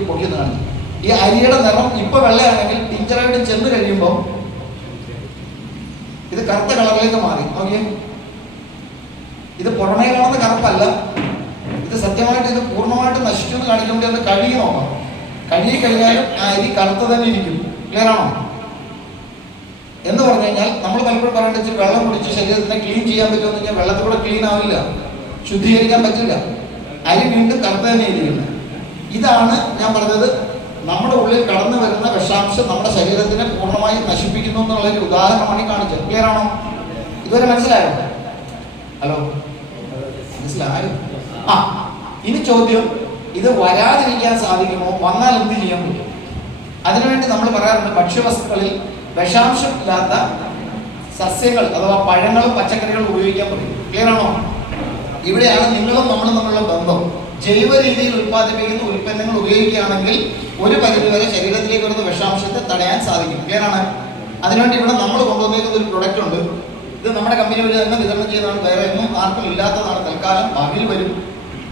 ഈ പൊടിയൊന്ന് കാണിച്ചു. ഈ അരിയുടെ നിറം ഇപ്പൊ വെള്ളയാണെങ്കിൽ ടിഞ്ചറായിട്ട് ചെന്ന് കഴിയുമ്പോൾ ഇത് കറുത്ത കളറിലേക്ക് മാറി. നോക്കിയേ, ഇത് പുറമേ കാണുന്ന കറുപ്പല്ല, ഇത് സത്യമായിട്ട് ഇത് പൂർണ്ണമായിട്ട് നശിച്ചു എന്ന് കാണിക്കുമ്പോൾ അത് കഴുകി നോക്കാം. കഴുകി കഴിഞ്ഞാലും ആ അരി കറുത്ത തന്നെ ഇരിക്കും. ക്ലിയർ ആണോ? എന്ന് പറഞ്ഞു കഴിഞ്ഞാൽ നമ്മൾ പലപ്പോഴും പറയേണ്ടത് വെള്ളം കുടിച്ച് ശരീരത്തിനെ ക്ലീൻ ചെയ്യാൻ പറ്റുമെന്ന് കഴിഞ്ഞാൽ വെള്ളത്തിലൂടെ ക്ലീൻ ആവില്ല, ശുദ്ധീകരിക്കാൻ പറ്റില്ല. അരി വീണ്ടും കറുത്ത തന്നെ ഇരിക്കുന്നത്. ഇതാണ് ഞാൻ പറഞ്ഞത്, നമ്മുടെ ഉള്ളിൽ കടന്നു വരുന്ന വിഷാംശം നമ്മുടെ ശരീരത്തിനെ പൂർണ്ണമായും നശിപ്പിക്കുന്നു എന്നുള്ളൊരു ഉദാഹരണമാണ് കാണിച്ചത്. ക്ലിയർ ആണോ? ഇതുവരെ മനസ്സിലായോ? ഹലോ, മനസ്സിലായോ? ആ, ഇനി ചോദ്യം, ഇത് വരാതിരിക്കാൻ സാധിക്കുമോ? വന്നാൽ എന്ത് ചെയ്യാൻ പറ്റും? അതിനുവേണ്ടി നമ്മൾ പറയാറുണ്ട്, ഭക്ഷ്യവസ്തുക്കളിൽ വിഷാംശം ഇല്ലാത്ത സസ്യങ്ങൾ അഥവാ പഴങ്ങളും പച്ചക്കറികളും ഉപയോഗിക്കാൻ പറ്റും. ക്ലിയർ ആണോ? ഇവിടെയാണ് നിങ്ങളും നമ്മളും തമ്മിലുള്ള ബന്ധം. ജൈവ രീതിയിൽ ഉൽപ്പാദിപ്പിക്കുന്ന ഉൽപ്പന്നങ്ങൾ ഉപയോഗിക്കുകയാണെങ്കിൽ ഒരു പരിധിവരെ ശരീരത്തിലേക്ക് വരുന്ന വിഷാംശത്തെ തടയാൻ സാധിക്കും. ക്ലിയർ ആണ്? അതിനുവേണ്ടി ഇവിടെ നമ്മൾ കൊണ്ടുവന്നിരിക്കുന്ന ഒരു പ്രൊഡക്റ്റ് ഉണ്ട്. ഇത് നമ്മുടെ കമ്പനി വഴി തന്നെ വിതരണം ചെയ്യുന്നതാണ്, വേറെ ഒന്നും ആർക്കും ഇല്ലാത്തതാണ്. തൽക്കാലം ഭാവിയിൽ വരും.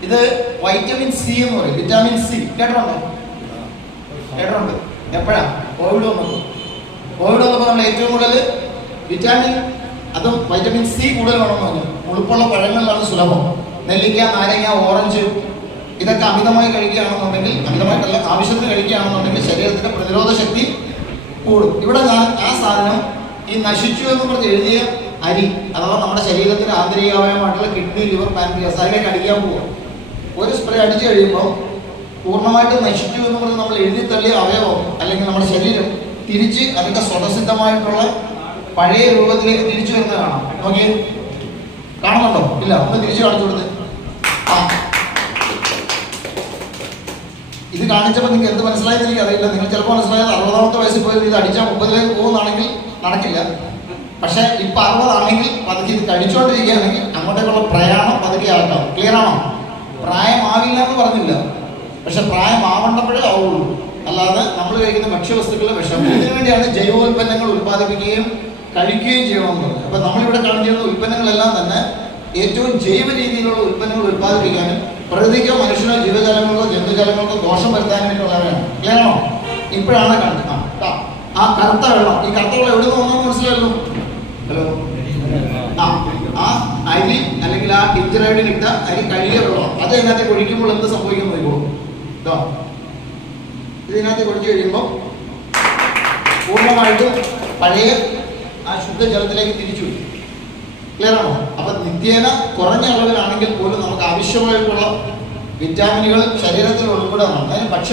ഇത് വൈറ്റമിൻ സി എന്ന് പറയും, വിറ്റാമിൻ സി. കേട്ടിട്ടുണ്ടോ? കേട്ടിട്ടുണ്ട്. എപ്പോഴാ? കോവിഡ് വന്നപ്പോൾ. കോവിഡ് വന്നപ്പോൾ നമ്മൾ ഏറ്റവും കൂടുതൽ വിറ്റാമിൻ, അതും വൈറ്റമിൻ സി കൂടുതൽ വേണമെന്ന് പറഞ്ഞു. ഉളുപ്പുള്ള പഴങ്ങളിലാണ് സുലഭം. നെല്ലിക്ക, നാരങ്ങ, ഓറഞ്ച് ഇതൊക്കെ അമിതമായി കഴിക്കുകയാണെന്നുണ്ടെങ്കിൽ, അമിതമായിട്ടല്ല ആവശ്യത്തിന് കഴിക്കുകയാണെന്നുണ്ടെങ്കിൽ ശരീരത്തിന്റെ പ്രതിരോധ ശക്തി കൂടും. ഇവിടെ ഞാൻ ആ സാധനം ഈ നശിച്ചു എന്ന് പറഞ്ഞ് എഴുതിയ അരി അഥവാ നമ്മുടെ ശരീരത്തിന് ആന്തരികാവയവമായിട്ടുള്ള കിഡ്നി, ലിവർ, പാൻക്രിയാസ് അതിലേക്ക് അടിക്കാൻ പോവുക. ഒരു സ്പ്രേ അടിച്ചു കഴിയുമ്പോൾ പൂർണ്ണമായിട്ട് നശിച്ചു എന്ന് പറഞ്ഞ് നമ്മൾ എഴുതി തള്ളിയ അവയവം അല്ലെങ്കിൽ നമ്മുടെ ശരീരം തിരിച്ച് അതിന്റെ സ്വതസിദ്ധമായിട്ടുള്ള പഴയ രൂപത്തിലേക്ക് തിരിച്ചു വരുന്നത് കാണാം. നോക്കിയേ, കാണുന്നുണ്ടോ? ഇല്ല, ഒന്ന് തിരിച്ചു കാണിച്ചു കൊടുത്ത്. ആ, ഇത് കാണിച്ചപ്പോൾ നിങ്ങൾക്ക് എന്ത് മനസ്സിലായെന്ന് എനിക്ക് അറിയില്ല. നിങ്ങൾ ചിലപ്പോൾ മനസ്സിലായത് 60ാമത്തെ വയസ്സിൽ പോയി ഇത് അടിച്ചാൽ 30ലേക്ക് പോകുന്നതാണെങ്കിൽ നടക്കില്ല. പക്ഷെ ഇപ്പൊ 60 ആണെങ്കിൽ പതുക്കെ ഇത് കഴിച്ചുകൊണ്ടിരിക്കുകയാണെങ്കിൽ അങ്ങോട്ടേക്കുള്ള പ്രയാണം പതുക്കെ ആക്കാം. ക്ലിയർ ആണോ? പ്രായമാവില്ല എന്ന് പറഞ്ഞില്ല, പക്ഷെ പ്രായമാവേണ്ടപ്പോഴേ ആവുള്ളൂ. അല്ലാതെ നമ്മൾ കഴിക്കുന്ന ഭക്ഷ്യവസ്തുക്കളുടെ വിഷം. ഇതിനു വേണ്ടിയാണ് ജൈവോൽപ്പന്നങ്ങൾ ഉൽപ്പാദിപ്പിക്കുകയും കഴിക്കുകയും ചെയ്യണമെന്ന് പറഞ്ഞത്. അപ്പൊ നമ്മളിവിടെ കാണിച്ചിരുന്ന ഉൽപ്പന്നങ്ങളെല്ലാം തന്നെ ഏറ്റവും ജൈവ രീതിയിലുള്ള ഉൽപ്പന്നങ്ങൾ ഉൽപ്പാദിപ്പിക്കാനും പ്രകൃതിക്കോ മനുഷ്യനോ ജീവജാലങ്ങൾക്കോ ജന്തുജാലങ്ങൾക്കോ ദോഷം വരുത്താൻ വേണ്ടിയിട്ടുള്ളവരാണ്. ക്ലിയർ ആണോ? ഇപ്പോഴാണ് കാണിച്ചത്. ആ കറുത്ത വെള്ളം, ഈ കറുത്ത വെള്ളം എവിടെ നിന്ന് വന്നു മനസ്സിലായല്ലോ? ഹലോ, ആ അരി അല്ലെങ്കിൽ ആ ടിഞ്ചറൈഡിനിട്ട അരി കഴുകിയ വെള്ളം അത് ഇതിനകത്തേക്ക് ഒഴിക്കുമ്പോൾ എന്ത് സംഭവിക്കുന്നു? ഇതോ ഇതിനകത്തേക്ക് ഒഴിച്ചു കഴിയുമ്പോൾ പൂർണ്ണമായിട്ടും പഴയ ആ ശുദ്ധജലത്തിലേക്ക് തിരിച്ചു വരും. ക്ലിയർ ആണോ? അപ്പൊ നിത്യേന കുറഞ്ഞ അളവിലാണെങ്കിൽ പോലും നമുക്ക് ആവശ്യമായിട്ടുള്ള വിറ്റാമിനുകൾ ശരീരത്തിൽ ഉൾപ്പെടാനാണ്. അതിന് ഭക്ഷ്യ